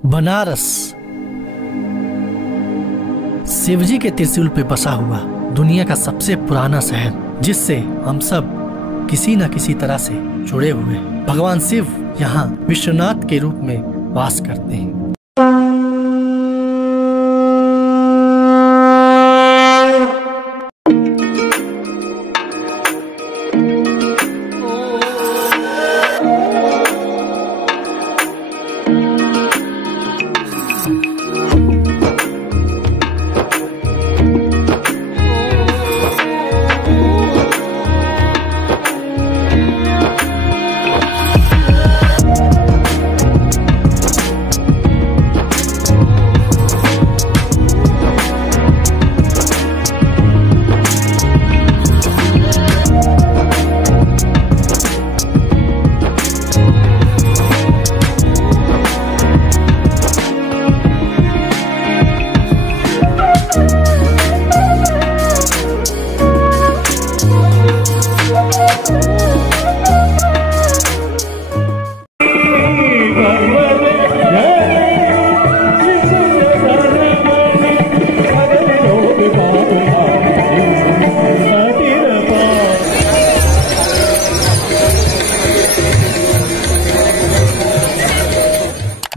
बनारस शिवजी के त्रिशूल पे बसा हुआ दुनिया का सबसे पुराना शहर, जिससे हम सब किसी न किसी तरह से जुड़े हुए हैं। भगवान शिव यहाँ विश्वनाथ के रूप में वास करते हैं।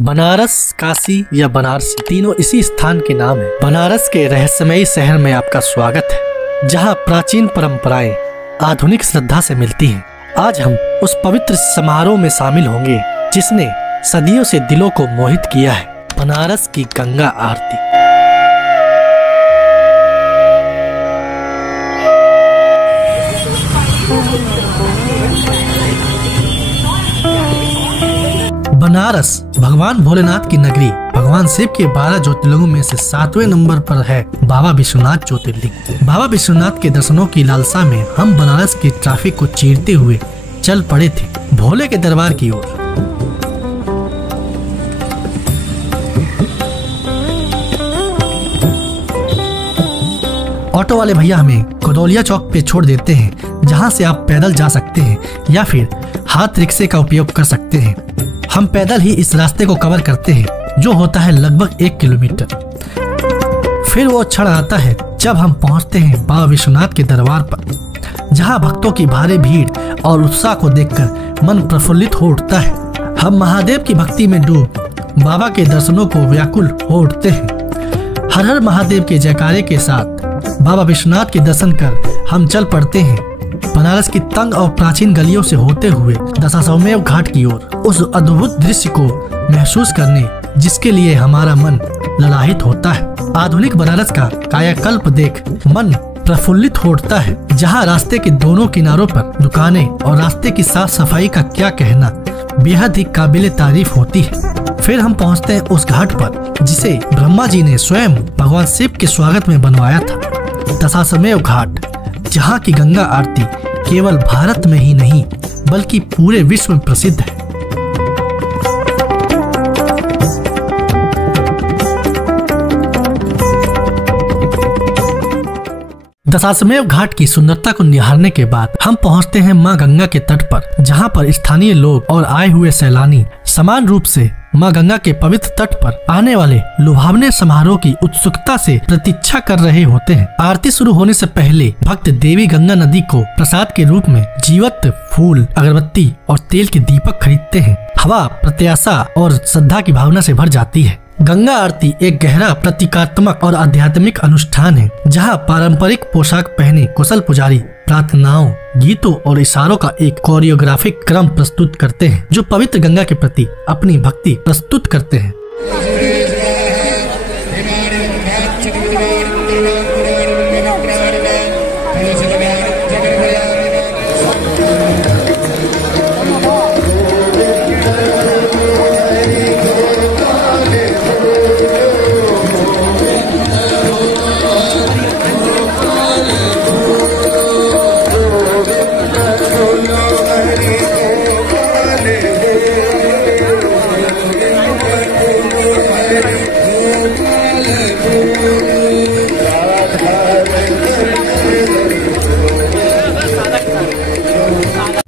बनारस, काशी या बनारसी तीनों इसी स्थान के नाम है। बनारस के रहस्यमयी शहर में आपका स्वागत है, जहां प्राचीन परंपराएं आधुनिक श्रद्धा से मिलती हैं। आज हम उस पवित्र समारोह में शामिल होंगे जिसने सदियों से दिलों को मोहित किया है, बनारस की गंगा आरती। बनारस भगवान भोलेनाथ की नगरी, भगवान शिव के 12 ज्योतिर्लिंगों में से 7वें नंबर पर है बाबा विश्वनाथ ज्योतिर्लिंग। बाबा विश्वनाथ के दर्शनों की लालसा में हम बनारस की ट्रैफिक को चीरते हुए चल पड़े थे भोले के दरबार की ओर। ऑटो वाले भैया हमें गोदौलिया चौक पे छोड़ देते हैं, जहां से आप पैदल जा सकते हैं या फिर हाथ रिक्शे का उपयोग कर सकते हैं। हम पैदल ही इस रास्ते को कवर करते हैं, जो होता है लगभग 1 किलोमीटर। फिर वो क्षण आता है जब हम पहुंचते हैं बाबा विश्वनाथ के दरबार पर, जहां भक्तों की भारी भीड़ और उत्साह को देखकर मन प्रफुल्लित हो उठता है। हम महादेव की भक्ति में डूब बाबा के दर्शनों को व्याकुल हो उठते हैं। हर हर महादेव के जयकारे के साथ बाबा विश्वनाथ के दर्शन कर हम चल पड़ते हैं बनारस की तंग और प्राचीन गलियों से होते हुए दशाश्वमेध घाट की ओर, उस अद्भुत दृश्य को महसूस करने जिसके लिए हमारा मन ललाहित होता है। आधुनिक बनारस का कायाकल्प देख मन प्रफुल्लित हो उठता है, जहाँ रास्ते के दोनों किनारों पर दुकानें और रास्ते की साफ सफाई का क्या कहना बेहद ही काबिले तारीफ होती है। फिर हम पहुँचते हैं उस घाट पर जिसे ब्रह्मा जी ने स्वयं भगवान शिव के स्वागत में बनवाया था, दशाश्वमेध घाट, जहाँ की गंगा आरती केवल भारत में ही नहीं बल्कि पूरे विश्व में प्रसिद्ध है। दशाश्वमेध घाट की सुंदरता को निहारने के बाद हम पहुंचते हैं मां गंगा के तट पर, जहां पर स्थानीय लोग और आए हुए सैलानी समान रूप से मां गंगा के पवित्र तट पर आने वाले लुभावने समारोह की उत्सुकता से प्रतीक्षा कर रहे होते हैं। आरती शुरू होने से पहले भक्त देवी गंगा नदी को प्रसाद के रूप में जीवत फूल, अगरबत्ती और तेल के दीपक खरीदते हैं। हवा प्रत्याशा और श्रद्धा की भावना से भर जाती है। गंगा आरती एक गहरा प्रतीकात्मक और आध्यात्मिक अनुष्ठान है, जहां पारंपरिक पोशाक पहने कुशल पुजारी प्रार्थनाओं, गीतों और इशारों का एक कोरियोग्राफिक क्रम प्रस्तुत करते हैं, जो पवित्र गंगा के प्रति अपनी भक्ति प्रस्तुत करते हैं।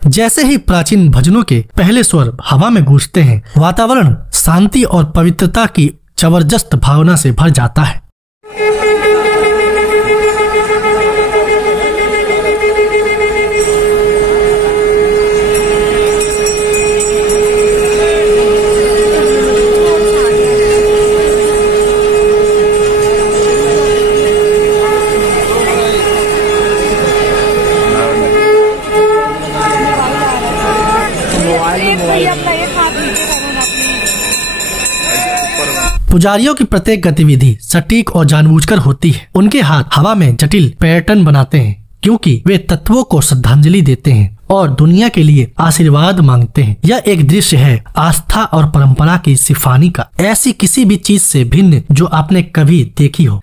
जैसे ही प्राचीन भजनों के पहले स्वर हवा में गूंजते हैं, वातावरण शांति और पवित्रता की जबरदस्त भावना से भर जाता है। पुजारियों की प्रत्येक गतिविधि सटीक और जानबूझकर होती है। उनके हाथ हवा में जटिल पैटर्न बनाते हैं क्योंकि वे तत्वों को श्रद्धांजलि देते हैं और दुनिया के लिए आशीर्वाद मांगते हैं। यह एक दृश्य है आस्था और परंपरा की सिफानी का, ऐसी किसी भी चीज से भिन्न जो आपने कभी देखी हो।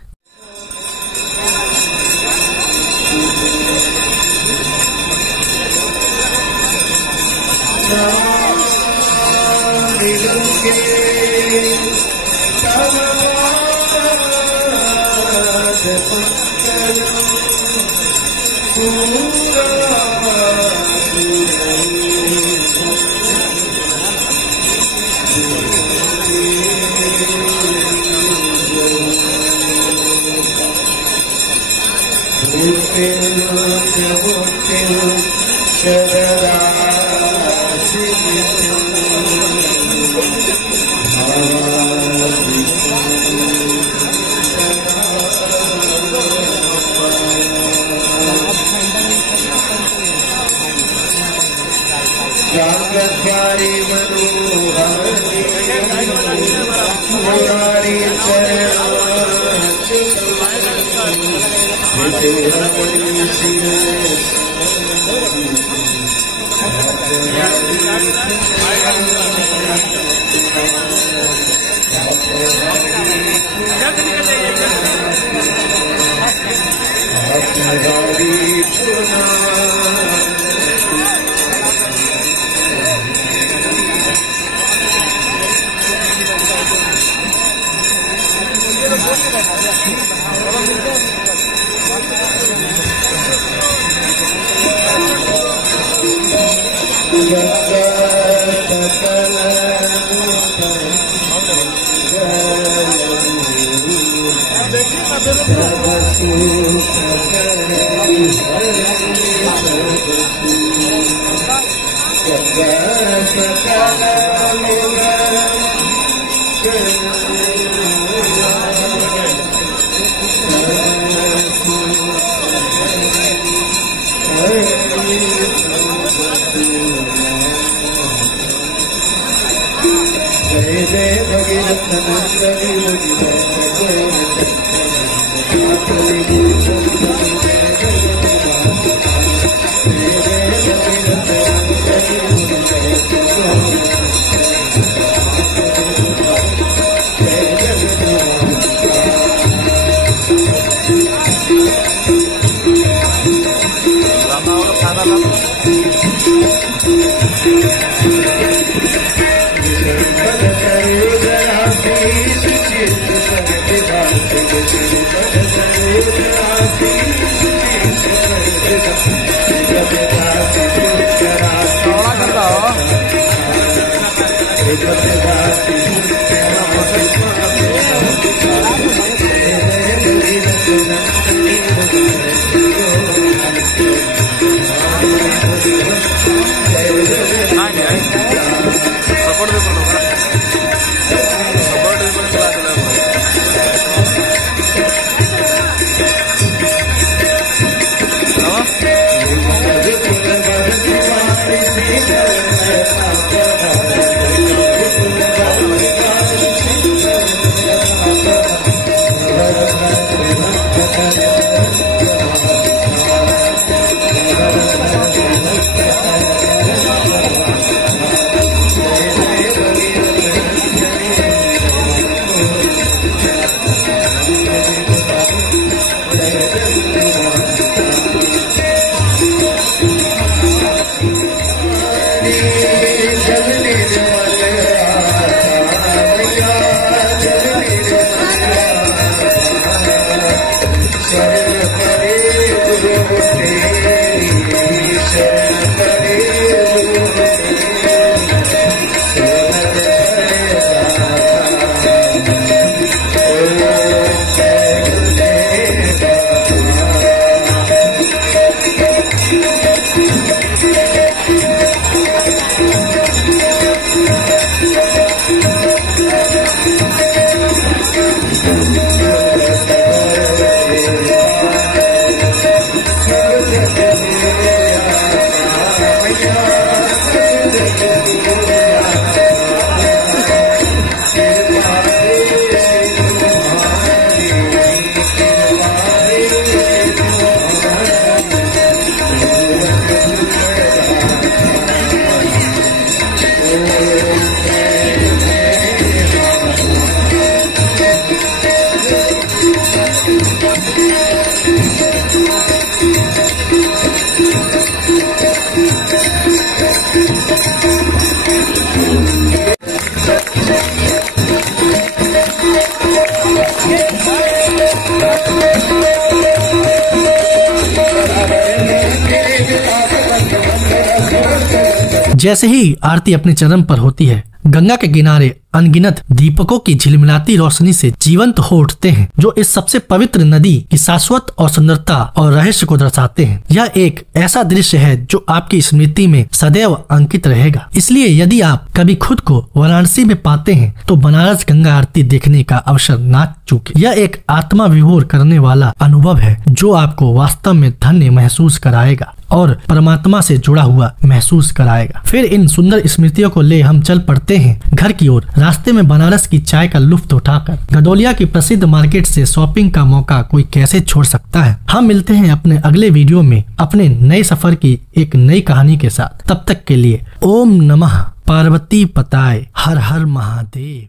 जैसे ही आरती अपने चरम पर होती है, गंगा के किनारे अनगिनत दीपकों की झिलमिलाती रोशनी से जीवंत हो उठते हैं, जो इस सबसे पवित्र नदी की शाश्वत और सुंदरता और रहस्य को दर्शाते हैं। यह एक ऐसा दृश्य है जो आपकी स्मृति में सदैव अंकित रहेगा। इसलिए यदि आप कभी खुद को वाराणसी में पाते हैं तो बनारस गंगा आरती देखने का अवसर ना चूकें। यह एक आत्मा विभोर करने वाला अनुभव है जो आपको वास्तव में धन्य महसूस कराएगा और परमात्मा से जुड़ा हुआ महसूस कराएगा। फिर इन सुंदर स्मृतियों को ले हम चल पड़ते हैं घर की ओर। रास्ते में बनारस की चाय का लुत्फ उठाकर गदोलिया की प्रसिद्ध मार्केट से शॉपिंग का मौका कोई कैसे छोड़ सकता है। हम मिलते हैं अपने अगले वीडियो में अपने नए सफर की एक नई कहानी के साथ। तब तक के लिए ओम नमः पार्वती पताय, हर हर महादेव।